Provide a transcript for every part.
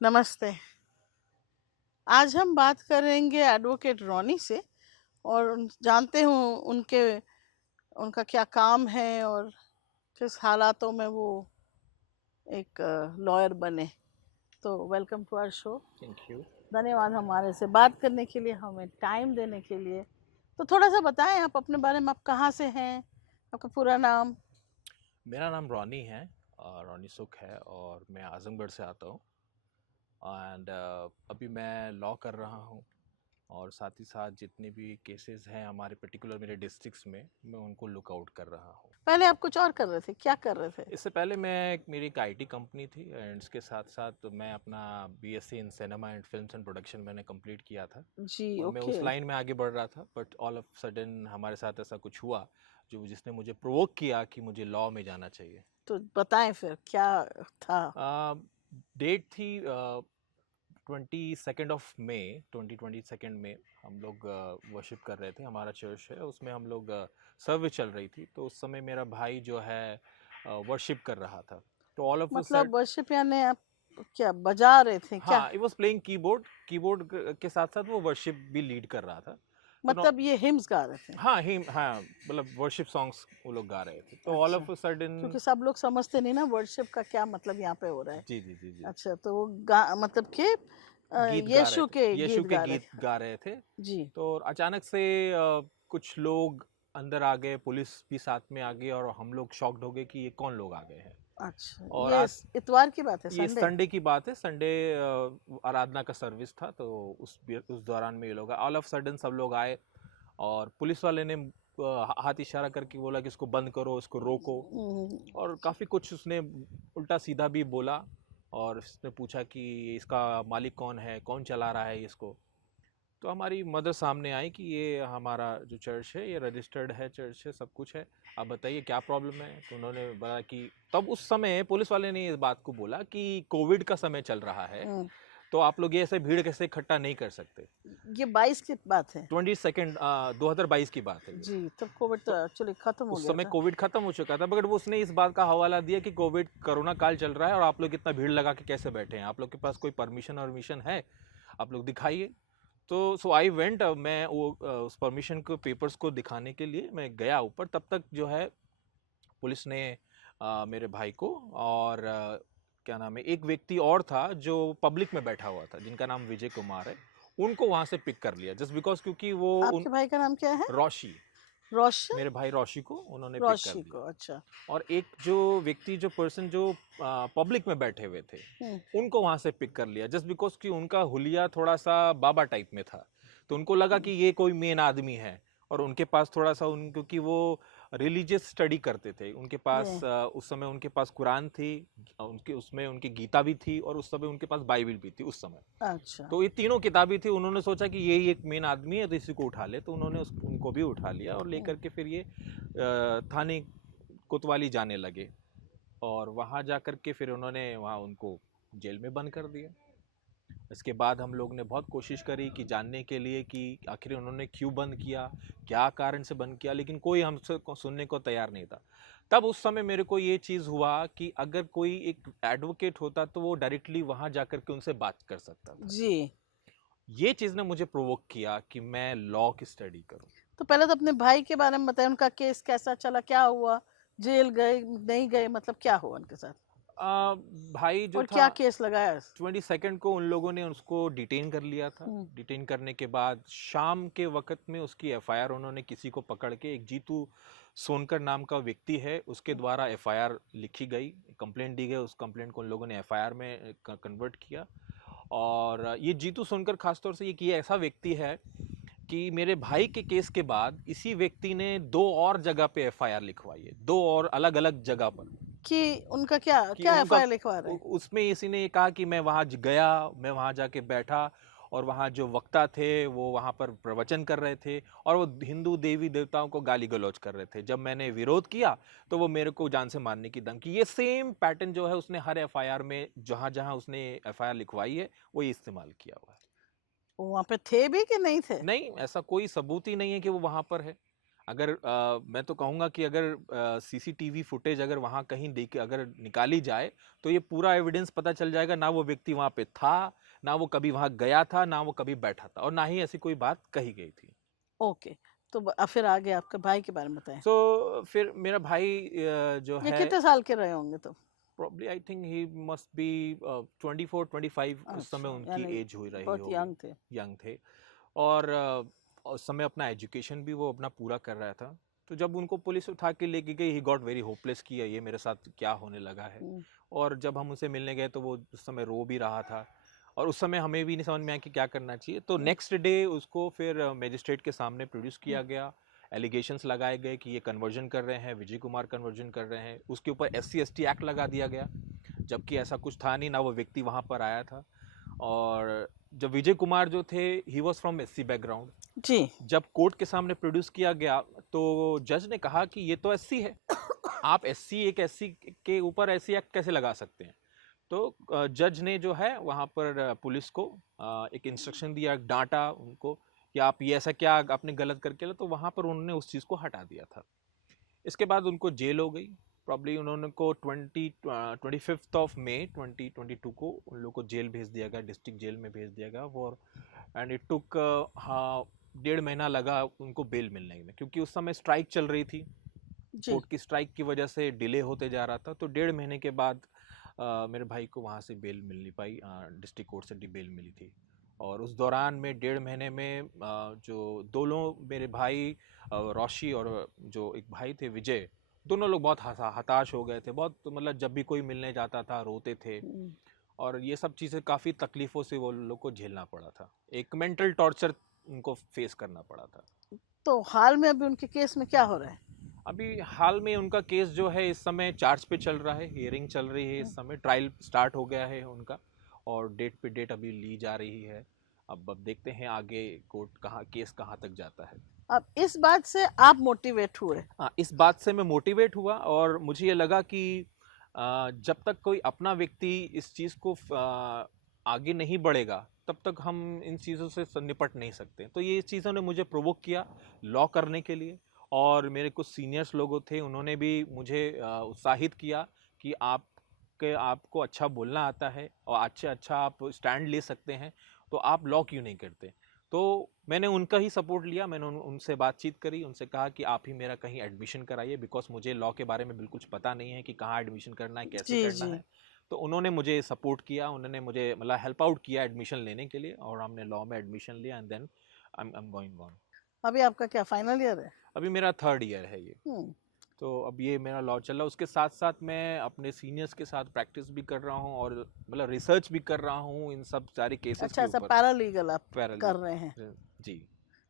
नमस्ते। आज हम बात करेंगे एडवोकेट रॉनी से और जानते हूँ उनके उनका क्या काम है और किस हालातों में वो एक लॉयर बने। तो welcome to our show. Thank you. धन्यवाद हमारे से बात करने के लिए, हमें टाइम देने के लिए। तो थोड़ा सा बताएं आप अपने बारे में, आप कहाँ से हैं, आपका पूरा नाम। मेरा नाम रॉनी है, रॉनी सुख है और मैं आजमगढ़ से आता हूँ। एंड अभी मैं लॉ कर रहा हूँ और साथ ही साथ जितने भी केसेस हैं हमारे पर्टिकुलर मेरे डिस्ट्रिक्ट्स में मैं उनको लुक आउट कर रहा हूँ। पहले आप कुछ और कर रहे थे, क्या कर रहे थे? इससे पहले मेरी एक आईटी कंपनी थी एंड इसके साथ साथ मैं अपना BSc in cinema and films and production मैंने कंप्लीट किया था जी, और मैं ओके। उस लाइन में आगे बढ़ रहा था। बट ऑल ऑफ सडन हमारे साथ ऐसा कुछ हुआ जिसने मुझे प्रोवोक किया कि मुझे लॉ में जाना चाहिए। तो बताएं फिर क्या था। डेट थी 22 2022 में हम लोग वर्शिप कर रहे थे। हमारा चर्च है उसमें हम लोग सर्विस चल रही थी तो उस समय मेरा भाई जो है वर्शिप कर रहा था। तो ऑल ऑफ अ मतलब सडन वर्शिप यानी आप क्या बजा रहे थे क्या? हाँ, he was playing keyboard. Keyboard के साथ साथ वो वर्शिप भी लीड कर रहा था। तो मतलब ये हिम्स गा रहे थे? हाँ मतलब वर्शिप सॉन्ग्स वो लोग गा रहे थे। तो ऑल अच्छा, ऑफ अ सडन क्योंकि सब लोग समझते नहीं ना वर्शिप का क्या मतलब यहाँ पे हो रहा है। जी जी जी जी अच्छा, तो वो गा मतलब कि गीत गा रहे यीशु थे, के यीशु गीत के गा रहे गीत थे। गा रहे थे। जी। तो अचानक से कुछ लोग अंदर आ गए, पुलिस भी साथ में आ गई और हम लोग शॉक्ड हो गए कि ये कौन लोग आ गए हैं। अच्छा, और ये आज इतवार की बात है, ये संडे? संडे की बात है। संडे आराधना का सर्विस था तो उस दौरान में ये लोग ऑल ऑफ सडन सब लोग आए और पुलिस वाले ने हाथ इशारा करके बोला कि इसको बंद करो, इसको रोको। हम्म, और काफ़ी कुछ उसने उल्टा सीधा भी बोला और उसने पूछा कि इसका मालिक कौन है, कौन चला रहा है इसको। तो हमारी मदर सामने आई कि ये हमारा जो चर्च है ये रजिस्टर्ड है, चर्च है, सब कुछ है, आप बताइए क्या प्रॉब्लम है। तो उन्होंने बोला कि तब उस समय पुलिस वाले ने इस बात को बोला कि कोविड का समय चल रहा है हम्म, तो आप लोग ये ऐसे भीड़ कैसे इकट्ठा नहीं कर सकते। ये 22 की बात है? 22 2022 की बात है ये। जी, तब कोविड तो तो एक्चुअली खत्म हो उस गया समय था। कोविड खत्म हो चुका था बट वो उसने इस बात का हवाला दिया कि कोविड कोरोना काल चल रहा है और आप लोग इतना भीड़ लगा के कैसे बैठे हैं, आप लोग के पास कोई परमिशन वर्मिशन है, आप लोग दिखाइए। तो सो आई वेंट, मैं वो उस परमिशन को पेपर्स को दिखाने के लिए मैं गया ऊपर। तब तक जो है पुलिस ने मेरे भाई को और क्या नाम है, एक व्यक्ति और था जो पब्लिक में बैठा हुआ था जिनका नाम विजय कुमार है, उनको वहां से पिक कर लिया जस्ट बिकॉज क्योंकि वो उन आपके भाई का नाम क्या है? रोशी, रोशन? मेरे भाई रोशी को उन्होंने पिक कर रोशी को, लिया। अच्छा। और एक जो व्यक्ति जो पर्सन जो पब्लिक में बैठे हुए थे हम्म, उनको वहां से पिक कर लिया जस्ट बिकॉज कि उनका हुलिया थोड़ा सा बाबा टाइप में था। तो उनको लगा कि ये कोई मेन आदमी है और उनके पास थोड़ा सा उन क्योंकि वो रिलीजियस स्टडी करते थे, उनके पास ये उस समय उनके पास कुरान थी, उनके उसमें उनकी गीता भी थी और उस समय उनके पास बाइबल भी थी उस समय। अच्छा। तो ये तीनों किताबें थी। उन्होंने सोचा कि यही एक मेन आदमी है तो इसी को उठा ले। तो उन्होंने उनको भी उठा लिया और लेकर के फिर ये थाने कोतवाली जाने लगे और वहाँ जा कर के फिर उन्होंने वहाँ उनको जेल में बंद कर दिया। इसके बाद हम लोग ने बहुत कोशिश करी कि जानने के लिए कि आखिर उन्होंने क्यों बंद किया, क्या कारण से बंद किया, लेकिन कोई हमसे सुनने को तैयार नहीं था। तब उस समय मेरे को ये चीज़ हुआ कि अगर कोई एक एडवोकेट होता तो वो डायरेक्टली वहाँ जा कर के उनसे बात कर सकता था। जी, ये चीज़ ने मुझे प्रोवोक किया कि मैं लॉ की स्टडी करूँ। तो पहले तो अपने भाई के बारे में बताएं, उनका केस कैसा चला, क्या हुआ? जेल गए नहीं गए, मतलब क्या हुआ उनके साथ आ, भाई जो और था क्या केस लगाया? 22 को उन लोगों ने उसको डिटेन कर लिया था। हम्म, डिटेन करने के बाद शाम के वक्त में उसकी एफआईआर उन्होंने किसी को पकड़ के, एक जीतू सोनकर नाम का व्यक्ति है उसके द्वारा एफआईआर लिखी गई, कंप्लेंट दी गई। उस कंप्लेंट को उन लोगों ने एफआईआर में कन्वर्ट किया। और ये जीतू सोनकर खासतौर से ये ऐसा व्यक्ति है कि मेरे भाई के केस के बाद इसी व्यक्ति ने दो और जगह पे एफआईआर लिखवाई है, दो और अलग अलग जगह पर। कि उनका क्या कि क्या उनका एफआईआर लिखवा रहे हैं? उसमें इसी ने ये कहा कि मैं वहाँ गया, मैं वहाँ जाके बैठा और वहाँ जो वक्ता थे वो वहाँ पर प्रवचन कर रहे थे और वो हिंदू देवी देवताओं को गाली गलौज कर रहे थे। जब मैंने विरोध किया तो वो मेरे को जान से मारने की धमकी, ये सेम पैटर्न जो है उसने हर एफआईआर में जहाँ जहाँ उसने एफआईआर लिखवाई है वो ये इस्तेमाल किया हुआ है। वो वहां पे थे भी कि नहीं थे? नहीं, ऐसा कोई सबूत ही नहीं है कि वो वहाँ पर है। अगर मैं तो कहूँगा कि अगर सीसीटीवी फुटेज अगर वहाँ कहीं देख अगर निकाली जाए तो ये पूरा एविडेंस पता चल जाएगा, ना वो व्यक्ति वहाँ पे था, ना वो कभी वहाँ गया था, ना वो कभी बैठा था, और ना ही ऐसी कोई बात कही गई थी। ओके, तो फिर आगे आपके भाई के बारे में बताएं। फिर मेरा भाई जो ये है, कितने साल के रहे होंगे तो? Probably I think he must be 24-25, उस समय अच्छा, उनकी यानी एज हो रही बहुत होगी, यंग थे। यंग थे। और उस समय अपना एजुकेशन भी वो अपना पूरा कर रहा था। तो जब उनको पुलिस उठा के लेके गई, ही गॉट वेरी होपलेस कि ये मेरे साथ क्या होने लगा है। हम्म, और जब हम उनसे मिलने गए तो वो उस समय रो भी रहा था, और उस समय हमें भी नहीं समझ में आया कि क्या करना चाहिए। तो हम्म, नेक्स्ट डे उसको फिर मजिस्ट्रेट के सामने प्रोड्यूस हम्म, किया गया। एलिगेशंस लगाए गए कि ये कन्वर्जन कर रहे हैं, विजय कुमार कन्वर्जन कर रहे हैं। उसके ऊपर SC/ST एक्ट लगा दिया गया, जबकि ऐसा कुछ था नहीं, ना वो व्यक्ति वहाँ पर आया था। और जब विजय कुमार जो थे, he was from SC background. जी। जब कोर्ट के सामने प्रोड्यूस किया गया तो जज ने कहा कि ये तो SC है, आप एक SC के ऊपर SC एक्ट कैसे लगा सकते हैं। तो जज ने जो है वहाँ पर पुलिस को एक इंस्ट्रक्शन दिया, डांटा उनको कि आप ये ऐसा क्या आपने गलत करके ला, तो वहाँ पर उन्होंने उस चीज़ को हटा दिया था। इसके बाद उनको जेल हो गई। प्रॉब्ली उन्होंने को 25 मई 2022 को उन लोग को जेल भेज दिया गया, डिस्ट्रिक्ट जेल में भेज दिया गया। और एंड इट टुक, हाँ, 1.5 महीना लगा उनको बेल मिलने में, क्योंकि उस समय स्ट्राइक चल रही थी। जी। कोर्ट की स्ट्राइक की वजह से डिले होते जा रहा था। तो 1.5 महीने के बाद मेरे भाई को वहाँ से बेल मिल नहीं पाई, डिस्ट्रिक्ट कोर्ट से बेल मिली थी। और उस दौरान में 1.5 महीने में जो दोनों मेरे भाई रोशी और जो एक भाई थे विजय, दोनों लोग बहुत हताश हो गए थे। बहुत, मतलब जब भी कोई मिलने जाता था रोते थे। हम्म, और ये सब चीज़ें काफ़ी तकलीफ़ों से वो लोग को झेलना पड़ा था, एक मेंटल टॉर्चर उनको फेस करना पड़ा था। तो हाल में अभी उनके केस में क्या हो रहा है? अभी हाल में उनका केस जो है इस समय चार्ज पे चल रहा है, हियरिंग चल रही है, हम्म, इस समय ट्रायल स्टार्ट हो गया है उनका, और डेट पे डेट अभी ली जा रही है। अब देखते हैं आगे कोर्ट कहाँ, केस कहाँ तक जाता है। अब इस बात से आप मोटिवेट हुए? हाँ, इस बात से मैं मोटिवेट हुआ, और मुझे ये लगा कि जब तक कोई अपना व्यक्ति इस चीज़ को आगे नहीं बढ़ेगा, तब तक हम इन चीज़ों से निपट नहीं सकते। तो ये चीज़ों ने मुझे प्रोवोक किया लॉ करने के लिए। और मेरे कुछ सीनियर्स लोग थे, उन्होंने भी मुझे उत्साहित किया कि आपको अच्छा बोलना आता है और अच्छा आप स्टैंड ले सकते हैं, तो आप लॉ क्यों नहीं करते। तो मैंने उनका ही सपोर्ट लिया, मैंने उनसे बातचीत करी, उनसे कहा कि आप ही मेरा कहीं एडमिशन कराइए, बिकॉज मुझे लॉ के बारे में बिल्कुल पता नहीं है कि कहाँ एडमिशन करना है, कैसे जी करना जी। है। तो उन्होंने मुझे सपोर्ट किया, उन्होंने मुझे मतलब हेल्प आउट किया एडमिशन लेने के लिए, और हमने लॉ में एडमिशन लिया, and then I am going on. अभी आपका क्या फाइनल ईयर है? अभी मेरा 3rd ईयर है ये। हम्म। तो अब ये मेरा लॉ चल रहा है, उसके साथ साथ मैं अपने सीनियर्स के साथ प्रैक्टिस भी कर रहा हूँ, और मतलब रिसर्च भी कर रहा हूँ इन सब सारे केसेस अच्छा, के अच्छा, ऊपर। पैरालीगल आप पैरेलल। कर रहे हैं जी।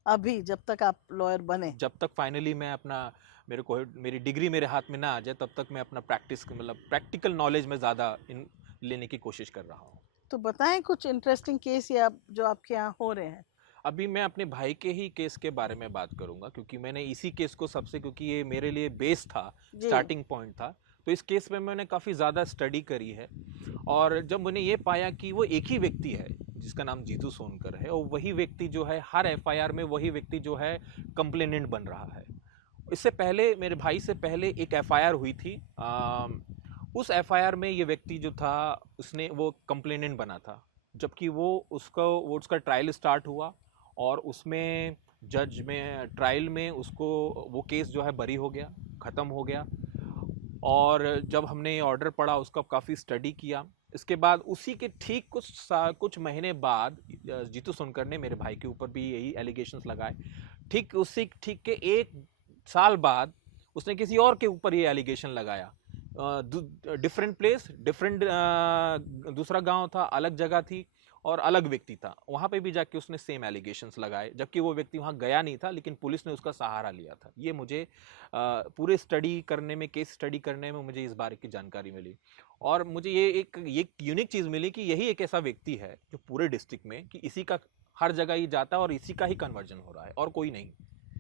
अभी, जब तक आप लॉयर बने? जब तक फाइनली मैं अपना, मेरे को मेरी डिग्री मेरे हाथ में ना आ जाए, तब तक मैं अपना प्रैक्टिस, मतलब प्रैक्टिकल नॉलेज में ज़्यादा इन लेने की कोशिश कर रहा हूँ। तो बताएं कुछ इंटरेस्टिंग केस या जो आपके यहाँ हो रहे हैं। अभी मैं अपने भाई के ही केस के बारे में बात करूंगा, क्योंकि मैंने इसी केस को सबसे, क्योंकि ये मेरे लिए बेस था, जी। स्टार्टिंग पॉइंट था। तो इस केस में मैंने काफ़ी ज़्यादा स्टडी करी है, और जब मैंने ये पाया कि वो एक ही व्यक्ति है जिसका नाम जीतू सोनकर है, और वही व्यक्ति जो है हर FIR में वही व्यक्ति जो है कंप्लेनेंट बन रहा है। इससे पहले, मेरे भाई से पहले एक FIR हुई थी, उस FIR में ये व्यक्ति जो था, उसने वो कंप्लेनेंट बना था, जबकि वो उसका ट्रायल स्टार्ट हुआ, और उसमें जज में ट्रायल में उसको वो केस जो है बरी हो गया, ख़त्म हो गया। और जब हमने ये ऑर्डर पढ़ा, उसका काफ़ी स्टडी किया। इसके बाद उसी के ठीक कुछ महीने बाद जीतू सुनकर ने मेरे भाई के ऊपर भी यही एलिगेशंस लगाए। ठीक के 1 साल बाद उसने किसी और के ऊपर ये एलिगेशन लगाया। डिफरेंट प्लेस, डिफरेंट, दूसरा गांव था, अलग जगह थी, और अलग व्यक्ति था। वहां पे भी जाके उसने सेम एलिगेशंस लगाए, जबकि वो व्यक्ति वहां गया नहीं था, लेकिन पुलिस ने उसका सहारा लिया था। ये मुझे पूरे स्टडी करने में, केस स्टडी करने में मुझे इस बारे की जानकारी मिली। और मुझे ये यूनिक चीज़ मिली कि यही एक ऐसा व्यक्ति है जो पूरे डिस्ट्रिक्ट में, कि इसी का हर जगह ही जाता है और इसी का ही कन्वर्जन हो रहा है, और कोई नहीं।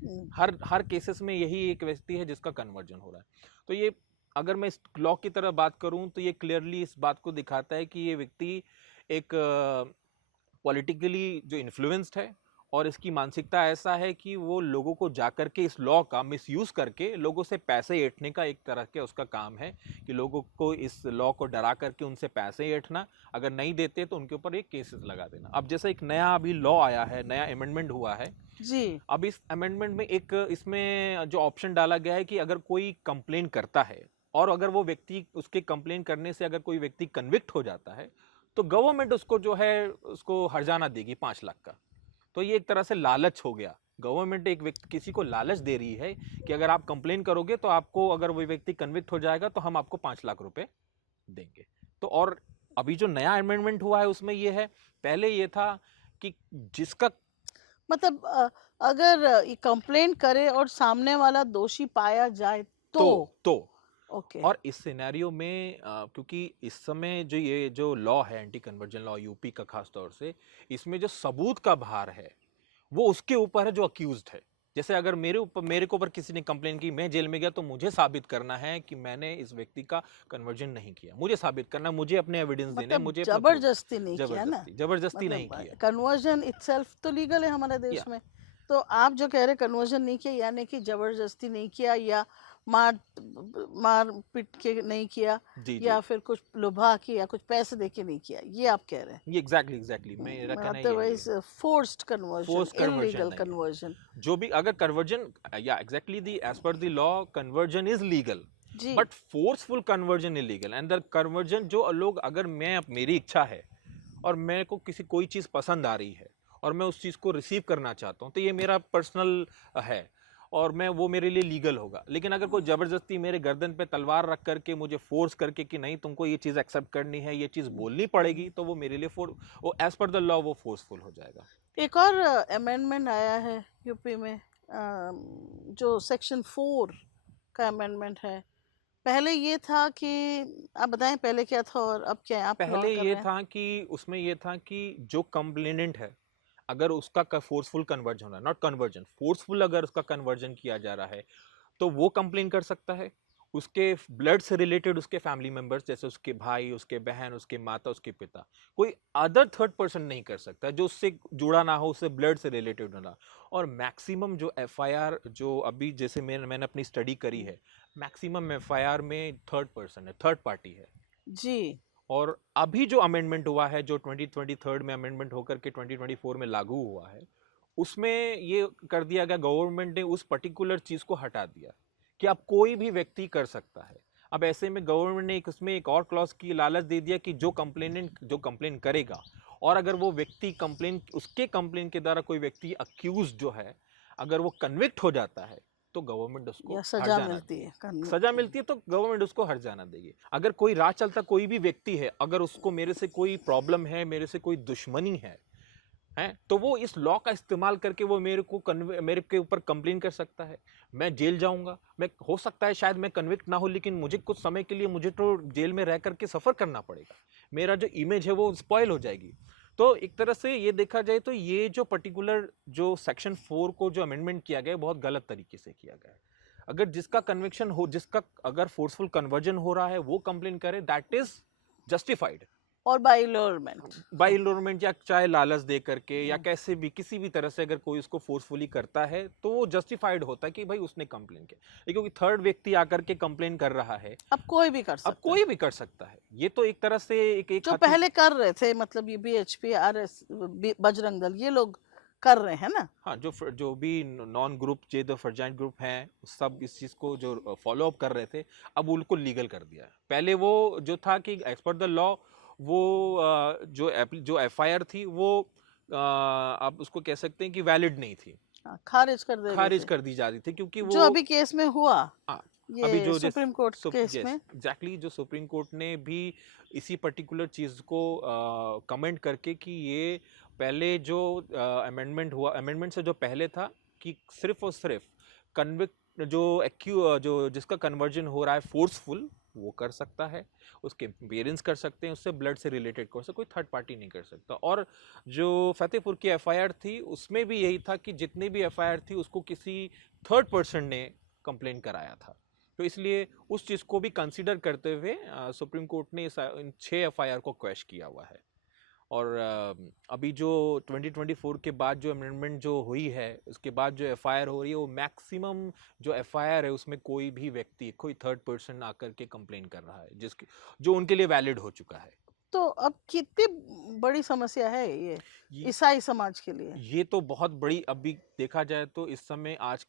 हम्म, हर केसेस में यही एक व्यक्ति है जिसका कन्वर्जन हो रहा है। तो ये, अगर मैं इस लॉ की तरह बात करूं, तो ये क्लियरली इस बात को दिखाता है कि ये व्यक्ति एक पॉलिटिकली जो इन्फ्लुएंस्ड है, और इसकी मानसिकता ऐसा है कि वो लोगों को जाकर के इस लॉ का मिसयूज करके लोगों से पैसे ऐंठने का एक तरह के उसका काम है कि लोगों को इस लॉ को डरा करके उनसे पैसे ऐंठना, अगर नहीं देते तो उनके ऊपर एक केसेस लगा देना। अब जैसे एक नया अभी लॉ आया है, नया अमेंडमेंट हुआ है, जी। अब इस अमेंडमेंट में एक इसमें जो ऑप्शन डाला गया है कि अगर कोई कंप्लेन करता है और अगर वो व्यक्ति उसके कंप्लेन करने से अगर कोई व्यक्ति कन्विक्ट हो जाता है तो गवर्नमेंट उसको जो है उसको हर्जाना देगी 5 लाख का। तो ये एक तरह से लालच हो गया। गवर्नमेंट एक व्यक्ति किसी को लालच दे रही है कि अगर आप कंप्लेन करोगे तो आपको, अगर वो व्यक्ति कन्विक्ट हो जाएगा तो हम आपको 5 लाख रुपए देंगे। तो और अभी जो नया अमेंडमेंट हुआ है उसमें ये है, पहले ये था कि जिसका मतलब अगर ये कंप्लेन करे और सामने वाला दोषी पाया जाए तो ओके। और इस सिनेरियो में क्योंकि इस समय जो ये जो लॉ है एंटी कन्वर्जन लॉ यूपी का खास तौर से, इसमें जो सबूत का भार है वो उसके ऊपर है जो अक्यूज्ड है। जैसे अगर मेरे को ऊपर किसी ने कंप्लेन की, मैं जेल में गया, तो मुझे साबित करना है कि मैंने इस व्यक्ति का कन्वर्जन नहीं किया, मुझे साबित करना, मुझे अपने एविडेंस देने हैं, मतलब मुझे अपना जबरदस्ती नहीं किया ना, जबरदस्ती नहीं मतलब किया। कन्वर्जन इटसेल्फ तो लीगल है हमारे देश या में। तो आप जो कह रहे कन्वर्जन नहीं किया, यानी कि जबरदस्ती नहीं किया या मार मार पीट के नहीं किया जी जी, या फिर कुछ लुभा के या कुछ पैसे दे के नहीं किया, ये आप कह रहे हैं। ये एग्जैक्टली मेरा कहना यही है। Otherwise forced conversion, force conversion illegal नहीं है, कन्वर्जन। जो भी अगर कन्वर्जन, या exactly the as per the law conversion is legal जी। But forceful conversion illegal. And the conversion जो लोग, अगर मैं, मेरी इच्छा है और मेरे को कोई चीज पसंद आ रही है और मैं उस चीज को रिसीव करना चाहता हूँ तो ये मेरा पर्सनल है और मैं वो मेरे लिए लीगल होगा। लेकिन अगर कोई जबरदस्ती मेरे गर्दन पे तलवार रख करके मुझे फोर्स करके कि नहीं तुमको ये चीज एक्सेप्ट करनी है, ये चीज बोलनी पड़ेगी, तो वो मेरे लिए वो एज पर द लॉ वो फोर्सफुल हो जाएगा। एक और अमेंडमेंट आया है यूपी में, जो सेक्शन 4 का अमेंडमेंट है। पहले ये था कि, आप बताएं पहले क्या था और अब क्या है, आप पहले नोट कर ये रहे हैं। था कि उसमें ये था कि जो कंप्लेनेंट है अगर उसका फोर्सफुल कन्वर्जन हो रहा है, नॉट कन्वर्जन, फोर्सफुल अगर उसका कन्वर्जन किया जा रहा है तो वो कंप्लेन कर सकता है। उसके ब्लड से रिलेटेड उसके फैमिली मेंबर्स, जैसे उसके भाई, उसके बहन, उसके माता, उसके पिता, कोई अदर थर्ड पर्सन नहीं कर सकता जो उससे जुड़ा ना हो, उससे ब्लड से रिलेटेड ना। और मैक्सिमम जो एफआईआर, जो अभी जैसे मैंने अपनी स्टडी करी है, मैक्सिमम एफआईआर में थर्ड पर्सन है, थर्ड पार्टी है। जी। और अभी जो अमेंडमेंट हुआ है, जो 2023 में अमेंडमेंट होकर के 2024 में लागू हुआ है, उसमें ये कर दिया गया, गवर्नमेंट ने उस पर्टिकुलर चीज को हटा दिया कि अब कोई भी व्यक्ति कर सकता है। अब ऐसे में गवर्नमेंट ने उसमें एक और क्लॉज की लालच दे दिया कि जो कंप्लेन करेगा और अगर वो व्यक्ति उसके कंप्लेन के द्वारा कोई व्यक्ति अक्यूज जो है, अगर वो कन्विक्ट हो जाता है तो गवर्नमेंट उसको या हर सजा जाना मिलती है देगी। सजा मिलती है तो गवर्नमेंट उसको हर जाना देगी। अगर कोई राह चलता कोई भी व्यक्ति है, अगर उसको मेरे से कोई प्रॉब्लम है, मेरे से कोई दुश्मनी है तो वो इस लॉ का इस्तेमाल करके वो मेरे के ऊपर कंप्लेन कर सकता है। मैं जेल जाऊंगा, मैं, हो सकता है शायद मैं कन्विक्ट ना हो, लेकिन मुझे कुछ समय के लिए मुझे तो जेल में रह करके सफर करना पड़ेगा, मेरा जो इमेज है वो स्पॉइल हो जाएगी। तो एक तरह से ये देखा जाए तो ये जो पर्टिकुलर जो सेक्शन 4 को जो अमेंडमेंट किया गया है बहुत गलत तरीके से किया गया है। अगर जिसका कन्विक्शन हो, जिसका अगर फोर्सफुल कन्वर्जन हो रहा है वो कंप्लेन करे, दैट इज जस्टिफाइड। और बाय इन्रोलमेंट। बाई इन्रोलमेंट या चाहे लालच दे करके या कैसे भी किसी भी तरह से अगर कोई उसको फोर्सफुली करता है तो वो जस्टिफाइड होता है कि भाई उसने कंप्लेन किया। क्योंकि थर्ड व्यक्ति आकर के कंप्लेन कर रहा है, अब कोई भी कर अब सकता है, कोई भी कर सकता है। ये तो एक तरह से एक जो पहले कर रहे थे, मतलब ये बीएचपी, आरएस, बजरंग दल, ये लोग कर रहे हैं ना। हाँ, जो भी नॉन ग्रुप जो फर्जाइंट ग्रुप हैं सब इस चीज को जो फॉलो अप कर रहे थे, अब उनको लीगल कर दिया है। पहले वो जो था कि एज पर द लॉ वो जो एफआईआर थी वो आप उसको कह सकते हैं कि वैलिड नहीं थी, हाँ, खारिज कर दे रहे खारिज थे। कर दी जा रही थी क्योंकि जो वो, अभी केस में हुआ, हाँ, अभी ये जो सुप्रीम कोर्ट केस में, एग्जैक्टली जो सुप्रीम कोर्ट ने भी इसी पर्टिकुलर चीज को कमेंट करके कि ये पहले जो अमेंडमेंट हुआ, अमेंडमेंट से जो पहले था कि सिर्फ और सिर्फ कन्विक्ट जो जिसका कन्वर्जन हो रहा है फोर्सफुल वो कर सकता है, उसके पेरेंट्स कर सकते हैं, उससे ब्लड से रिलेटेड कोई थर्ड पार्टी नहीं कर सकता। और जो फतेहपुर की एफआईआर थी उसमें भी यही था कि जितनी भी एफआईआर थी उसको किसी थर्ड पर्सन ने कंप्लेन कराया था। तो इसलिए उस चीज को भी कंसीडर करते हुए सुप्रीम कोर्ट ने इन 6 एफआईआर को क्वैश किया हुआ है। और अभी जो 2024 के बाद जो अमेंडमेंट जो हुई है, उसके बाद जो एफआईआर हो रही है, वो मैक्सिमम जो एफआईआर है उसमें कोई भी व्यक्ति, कोई थर्ड पर्सन आकर के कंप्लेन कर रहा है जिसके जो उनके लिए वैलिड हो चुका है। तो अब कितनी बड़ी समस्या है ये ईसाई समाज के लिए? ये तो बहुत बड़ी, अभी देखा जाए तो इस समय आज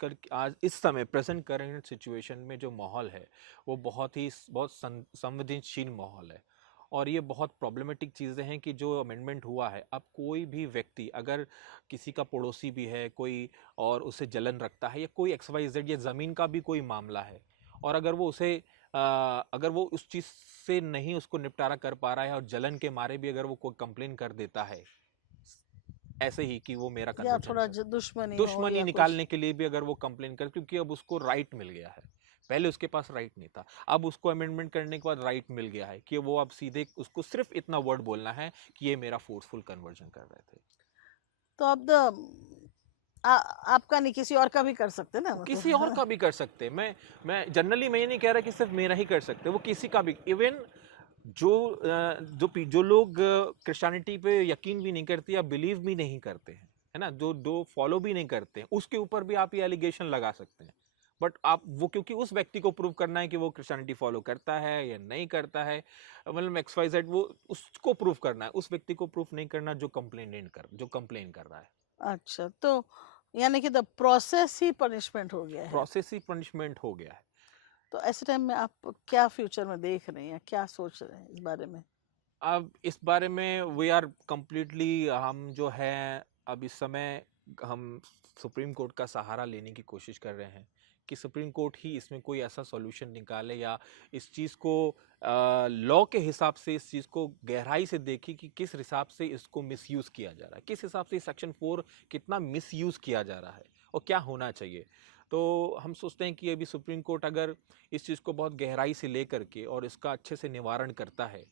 इस समय प्रेजेंट करंट सिचुएशन में जो माहौल है वो बहुत संवेदनशील माहौल है। और ये बहुत प्रॉब्लमेटिक चीज़ें हैं कि जो अमेंडमेंट हुआ है, अब कोई भी व्यक्ति अगर किसी का पड़ोसी भी है कोई और उसे जलन रखता है, या कोई XYZ या ज़मीन का भी कोई मामला है, और अगर वो अगर वो उस चीज़ से नहीं उसको निपटारा कर पा रहा है और जलन के मारे भी अगर वो कोई कंप्लेन कर देता है, ऐसे ही कि वो मेरा या कन्वर्जन थोड़ा कर, दुश्मनी हो दुश्मनी या निकालने के लिए भी अगर वो कंप्लेन कर, क्योंकि अब उसको राइट मिल गया है, पहले उसके पास राइट नहीं था, अब उसको अमेंडमेंट करने के बाद राइट मिल गया है कि वो अब सीधे उसको सिर्फ इतना वर्ड बोलना है कि ये मेरा फोर्सफुल कन्वर्जन कर रहे थे। तो अब आपका नहीं, किसी और का भी कर सकते ना, किसी और का भी कर सकते। मैं जनरली मैं ये नहीं कह रहा कि सिर्फ मेरा ही कर सकते, वो किसी का भी, इवन जो लोग क्रिश्चियनिटी पे यकीन भी नहीं करते या बिलीव भी नहीं करते हैं, है ना, जो फॉलो भी नहीं करते हैं, उसके ऊपर भी आप ये एलिगेशन लगा सकते हैं। बट आप वो, क्योंकि उस व्यक्ति को प्रूव करना है कि वो क्रिश्चियनिटी फॉलो करता है या नहीं करता है, मतलब XYZ, वो उसको प्रूव करना है, उस व्यक्ति को प्रूफ नहीं करना जो कंप्लेन कर रहा है। अच्छा, तो यानी कि द प्रोसेस ही पनिशमेंट हो गया है। प्रोसेस ही पनिशमेंट हो गया है। तो ऐसे टाइम में आप क्या फ्यूचर में देख रहे हैं, क्या सोच रहे हैं इस बारे में? अब इस बारे में वी आर कम्प्लीटली, हम जो है अब इस समय हम सुप्रीम कोर्ट का सहारा लेने की कोशिश कर रहे हैं कि सुप्रीम कोर्ट ही इसमें कोई ऐसा सॉल्यूशन निकाले, या इस चीज़ को लॉ के हिसाब से इस चीज़ को गहराई से देखे कि किस हिसाब से इसको मिसयूज़ किया जा रहा है, किस हिसाब से सेक्शन 4 कितना मिसयूज़ किया जा रहा है और क्या होना चाहिए। तो हम सोचते हैं कि अभी सुप्रीम कोर्ट अगर इस चीज़ को बहुत गहराई से ले करके और इसका अच्छे से निवारण करता है,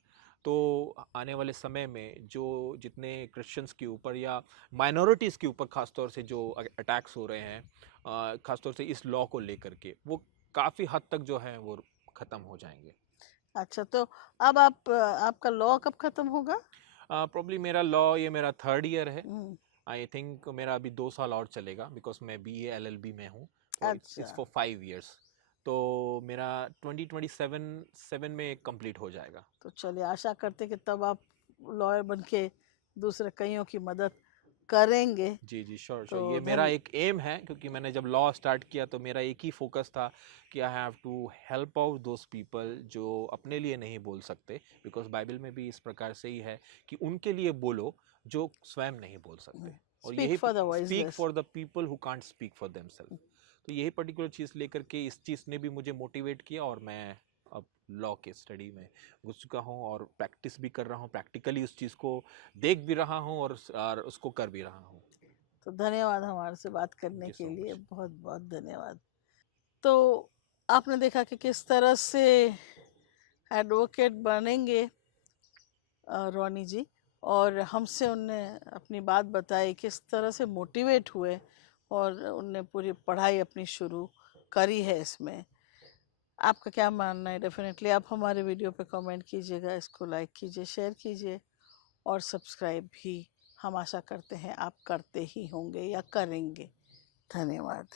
तो आने वाले समय में जो जितने क्रिश्चियंस के ऊपर या माइनॉरिटीज़ के ऊपर खासतौर से जो अटैक्स हो रहे हैं, खासतौर से इस लॉ को लेकर के, वो काफ़ी हद तक जो है वो ख़त्म हो जाएंगे। अच्छा, तो अब आपका लॉ कब खत्म होगा? प्रॉब्ली मेरा लॉ, ये मेरा 3rd ईयर है। हम्म, आई थिंक मेरा अभी 2 साल और चलेगा, बिकॉज मैं BA LLB में हूँ, और इट्स अच्छा, फॉर 5 ईयर्स। तो मेरा 2027 में कंप्लीट हो जाएगा। तो चलिए आशा करते कि तब आप लॉयर बन के दूसरे कईयों की मदद करेंगे। जी जी, श्योर तो श्योर, ये मेरा एक एम है, क्योंकि मैंने जब लॉ स्टार्ट किया तो मेरा एक ही फोकस था कि I have to help out those people जो अपने लिए नहीं बोल सकते, बिकॉज बाइबल में भी इस प्रकार से ही है कि उनके लिए बोलो जो स्वयं नहीं बोल सकते, और स्पीक यही for the speak voiceless. For the people who can't speak for themselves. तो यही पर्टिकुलर चीज़ लेकर के इस चीज़ ने भी मुझे मोटिवेट किया, और मैं अब लॉ के स्टडी में घुस चुका हूँ और प्रैक्टिस भी कर रहा हूँ, प्रैक्टिकली उस चीज़ को देख भी रहा हूँ और उसको कर भी रहा हूँ। तो धन्यवाद हमारे से बात करने थैंक यू के सो लिए, मच। बहुत बहुत धन्यवाद। तो आपने देखा कि किस तरह से एडवोकेट बनेंगे रोनी जी, और हमसे उनने अपनी बात बताई, किस तरह से मोटिवेट हुए और उनने पूरी पढ़ाई अपनी शुरू करी है इसमें। आपका क्या मानना है? डेफिनेटली आप हमारे वीडियो पे कमेंट कीजिएगा, इसको लाइक कीजिए, शेयर कीजिए और सब्सक्राइब भी हम आशा करते हैं आप करते ही होंगे या करेंगे। धन्यवाद।